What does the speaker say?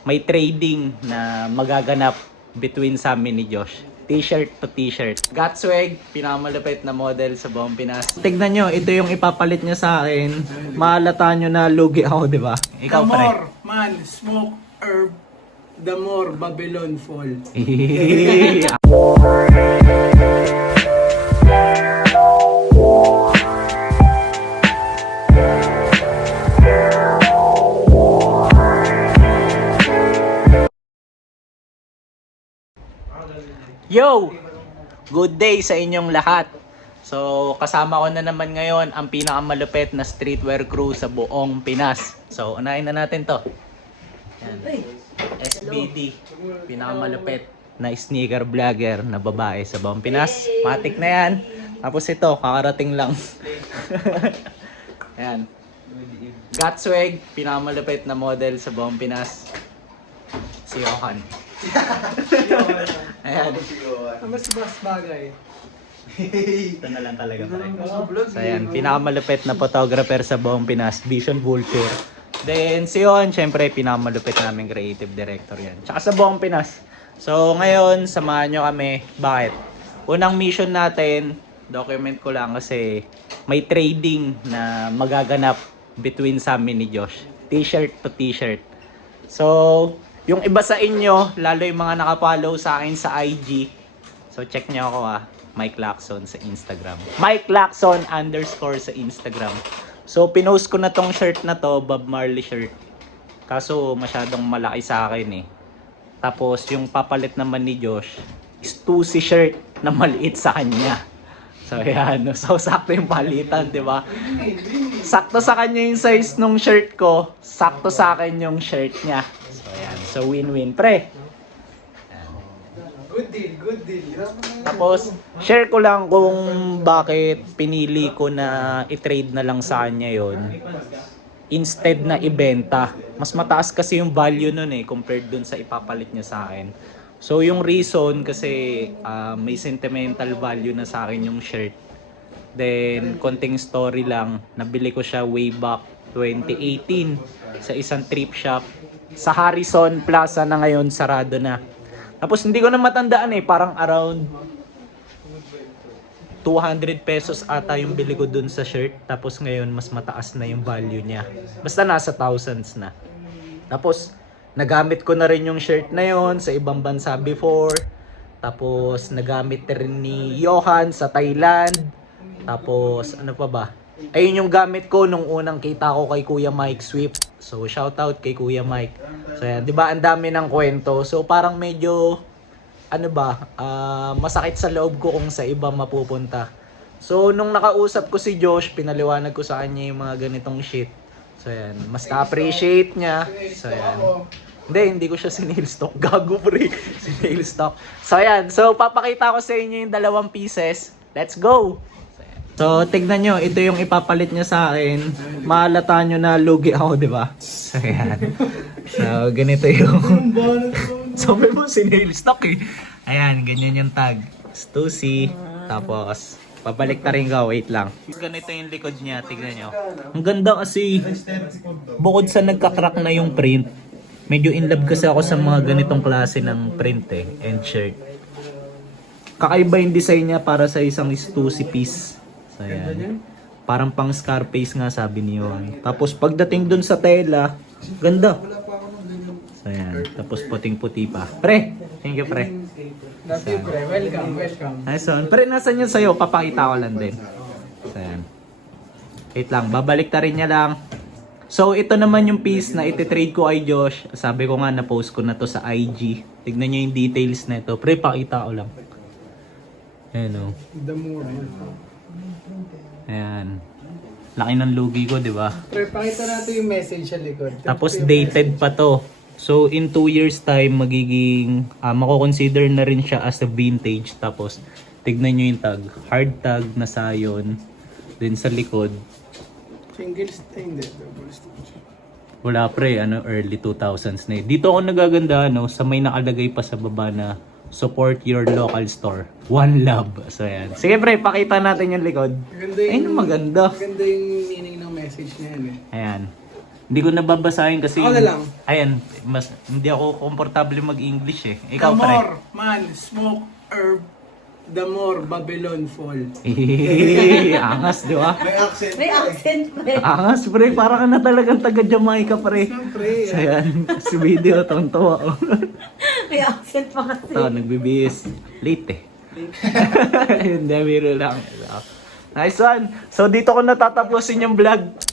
may trading na magaganap between sa amin ni Josh. T-shirt to t-shirt. Godswag, pinakamalupit na model sa buong Pinas. Tignan nyo, ito yung ipapalit niya sa akin. Mahalata nyo na lugi ako, di ba? Ikaw The pre. more man smoke herb, the more Babylon fall. Yo! Good day sa inyong lahat. So, kasama ko na naman ngayon ang pinakamalupit na streetwear crew sa buong Pinas. So, unahin na natin to. Yan. SBD, pinakamalupit na sneaker vlogger na babae sa buong Pinas. Matik na yan. Tapos ito, kakarating lang. Ayan. Godswag, pinakamalupit na model sa buong Pinas. Si Johan. Ayan. Mas bagay. Ito na lang talaga pare. So ayan, pinakamalupit na photographer sa buong Pinas, Vision Vulture. Then si Yon, syempre pinakamalupit naming creative director yan. Tsaka sa buong Pinas. So ngayon, samahan nyo kami. Bakit? Unang mission natin, document ko lang kasi may trading na magaganap between sa amin ni Josh. T-shirt to t-shirt. So, yung iba sa inyo, lalo yung mga nakapollow sa akin sa IG. So, check nyo ako Mike Lacson sa Instagram. Mike Lacson _ sa Instagram. So, pinost ko na tong shirt na to, Bob Marley shirt. Kaso, masyadong malaki sa akin eh. Tapos, yung papalit naman ni Josh, is 2C shirt na maliit sa kanya. So, yan. So, sakto yung palitan, di ba? Sakto sa kanya yung size nung shirt ko. Sakto sa akin yung shirt niya. So, yan. So, win-win. Pre. Yan. Good deal. Tapos, share ko lang kung bakit pinili ko na i-trade na lang sa kanya yon instead na ibenta. Mas mataas kasi yung value nun eh, compared dun sa ipapalit niya sa akin. So, yung reason kasi may sentimental value na sa akin yung shirt. Then, konting story lang, nabili ko siya way back 2018 sa isang thrift shop sa Harrison Plaza na ngayon, sarado na. Tapos hindi ko na matandaan eh, parang around 200 pesos ata yung bili ko dun sa shirt. Tapos ngayon, mas mataas na yung value niya. Basta nasa thousands na. Tapos, nagamit ko na rin yung shirt na yon sa ibang bansa before. Tapos, nagamit rin ni Johan sa Thailand. Tapos, ano pa ba? Ayun yung gamit ko nung unang kita ko kay Kuya Mike Swift. So, shoutout kay Kuya Mike. So, yan. Diba, ang dami ng kwento. So, parang medyo, masakit sa loob ko kung sa iba mapupunta. So, nung nakausap ko si Josh, pinaliwanag ko sa kanya yung mga ganitong shit. So, yan. Mas na-appreciate niya. So, yan. Hindi ko siya sinail stock. Gago pre. Sinail stock. So, yan. So, papakita ko sa inyo yung 2 pieces. Let's go! So, tignan nyo. Ito yung ipapalit niya sa akin. Mahalata nyo na lugi ako, di ba? So, yan. So, ganito yung... Sabi mo, sinail stock eh. Ayan, ganyan yung tag. Stussy. Tapos... Pabalik na rin ka, wait lang. Ganito yung likod niya, tignan nyo. Ang ganda kasi, bukod sa nagka-crack na yung print, medyo in love kasi ako sa mga ganitong klase ng print and shirt. Kakaiba yung design niya para sa isang Stussy piece. So yan. Parang pang Scarface nga sabi ni Johan. Tapos pagdating dun sa tela, ganda. So yan. Tapos puting-puti pa. Pre! Thank you, pre. Love you, pre. Welcome. Nice one. Pre, nasan yun sa'yo? Papakita ko lang din. So yan. Wait lang. Babalik ta rin niya lang. So, ito naman yung piece na iti-trade ko kay Josh. Sabi ko nga, na-post ko na to sa IG. Tignan nyo yung details na ito. Pre, pakita ko lang. Ayan o. The more. Ayan. Laki ng lugi ko, di ba? Pre, pakita natin yung message sa likod. Tapos dated pa to. So in 2 years time magiging mako-consider na rin siya as a vintage. Tapos tignan nyo yung tag. Hard tag na sayon. Then sa likod. Single stain din. Double stain. Wala pre, early 2000s na eh. Dito ako nagaganda sa may nakalagay pa sa baba na support your local store. One love. So yan. Sige pre, pakita natin yung likod. Maganda Ayun, maganda. Maganda yung meaning ng message niya yan eh. Ayan. Hindi ko nababasahin kasi... Ako na lang. Ayan, hindi ako komportable mag-English eh. The Ikaw pare. more man smoke herb, the more Babylon fall. Angas, di ba? May accent pa eh. Angas, pre. Para ka na talagang taga-Jamaica, pre. Siyempre, So yan, sa video, tonto ako. May accent pa kasi. Ito, nagbibihis. Late eh. Hindi, biro lang. Nice one. So dito ko natatapusin yung vlog.